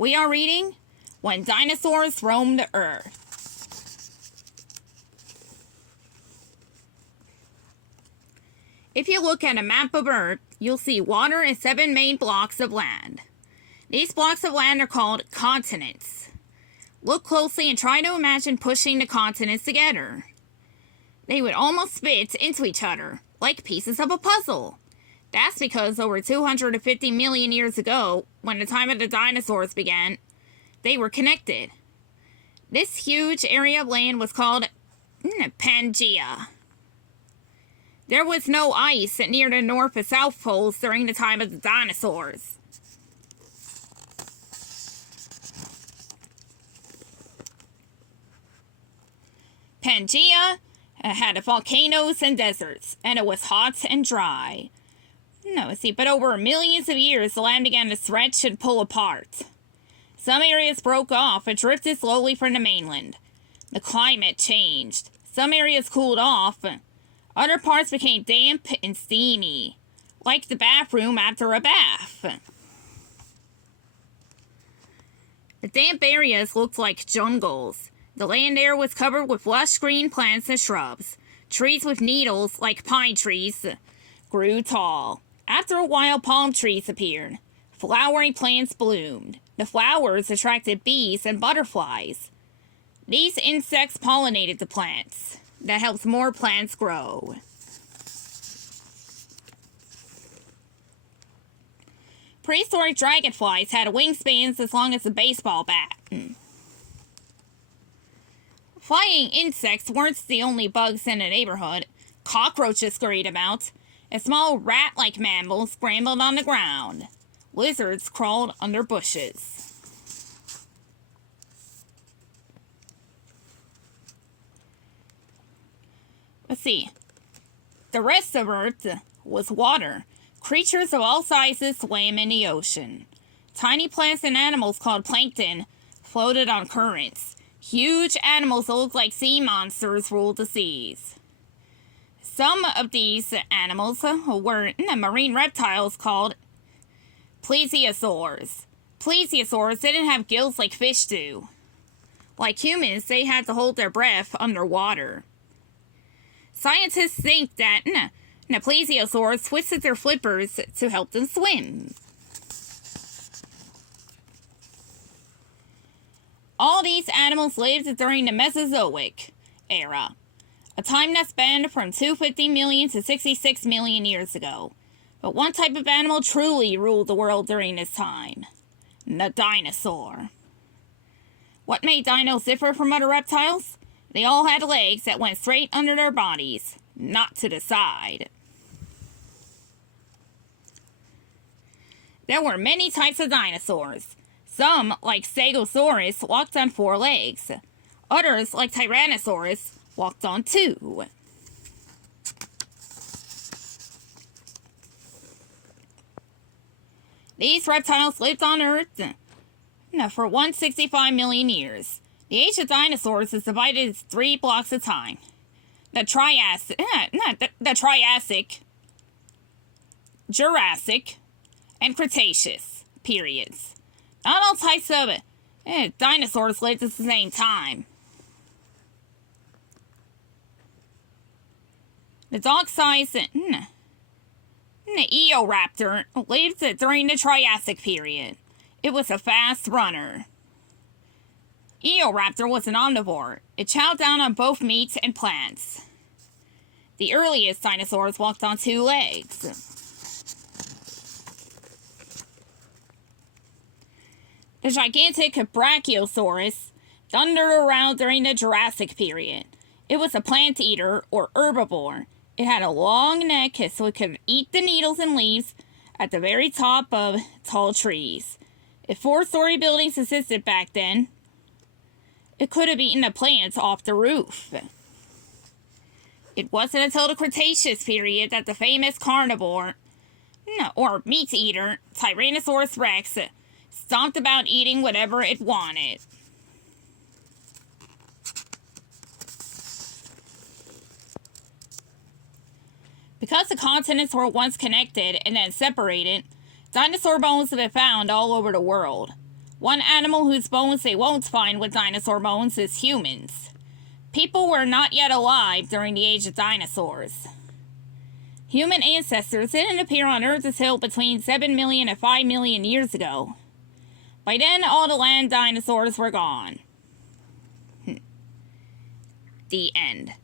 We are reading When Dinosaurs Roamed the Earth. If you look at a map of Earth, you'll see water and 7 main blocks of land. These blocks of land are called continents. Look closely and try to imagine pushing the continents together. They would almost fit into each other, like pieces of a puzzle. That's because over 250 million years ago, when the time of the dinosaurs began, they were connected. This huge area of land was called Pangaea. There was no ice near the North and South poles during the time of the dinosaurs. Pangaea had volcanoes and deserts, and it was hot and dry. But over millions of years, the land began to stretch and pull apart. Some areas broke off and drifted slowly from the mainland. The climate changed. Some areas cooled off. Other parts became damp and steamy, like the bathroom after a bath. The damp areas looked like jungles. The land there was covered with lush green plants and shrubs. Trees with needles, like pine trees, grew tall. After a while, palm trees appeared. Flowering plants bloomed. The flowers attracted bees and butterflies. These insects pollinated the plants. That helps more plants grow. Prehistoric dragonflies had wingspans as long as a baseball bat. Flying insects weren't the only bugs in the neighborhood. Cockroaches scurried about, and small rat-like mammals scrambled on the ground. Lizards crawled under bushes. Let's see. The rest of Earth was water. Creatures of all sizes swam in the ocean. Tiny plants and animals called plankton floated on currents. Huge animals that looked like sea monsters ruled the seas. Some of these animals were marine reptiles called plesiosaurs. Plesiosaurs didn't have gills like fish do. Like humans, they had to hold their breath underwater. Scientists think that plesiosaurs twisted their flippers to help them swim. All these animals lived during the Mesozoic era, a time that spanned from 250 million to 66 million years ago. But one type of animal truly ruled the world during this time: the dinosaur. What made dinos differ from other reptiles? They all had legs that went straight under their bodies, not to the side. There were many types of dinosaurs. Some, like Stegosaurus, walked on 4 legs. Others, like Tyrannosaurus, walked on 2. These reptiles lived on Earth for 165 million years. The age of dinosaurs is divided into 3 blocks of time. The Triassic, Jurassic, and Cretaceous periods. Not all types of dinosaurs lived at the same time. The dog-sized Eoraptor lived during the Triassic period. It was a fast runner. Eoraptor was an omnivore. It chowed down on both meat and plants. The earliest dinosaurs walked on 2 legs. The gigantic Brachiosaurus thundered around during the Jurassic period. It was a plant eater, or herbivore. It had a long neck so it could eat the needles and leaves at the very top of tall trees. If 4-story buildings existed back then, it could have eaten the plants off the roof. It wasn't until the Cretaceous period that the famous carnivore, or meat eater, Tyrannosaurus rex, stomped about eating whatever it wanted. Because the continents were once connected and then separated, dinosaur bones have been found all over the world. One animal whose bones they won't find with dinosaur bones is humans. People were not yet alive during the age of dinosaurs. Human ancestors didn't appear on Earth's hill between 7 million and 5 million years ago. By then, all the land dinosaurs were gone. The end.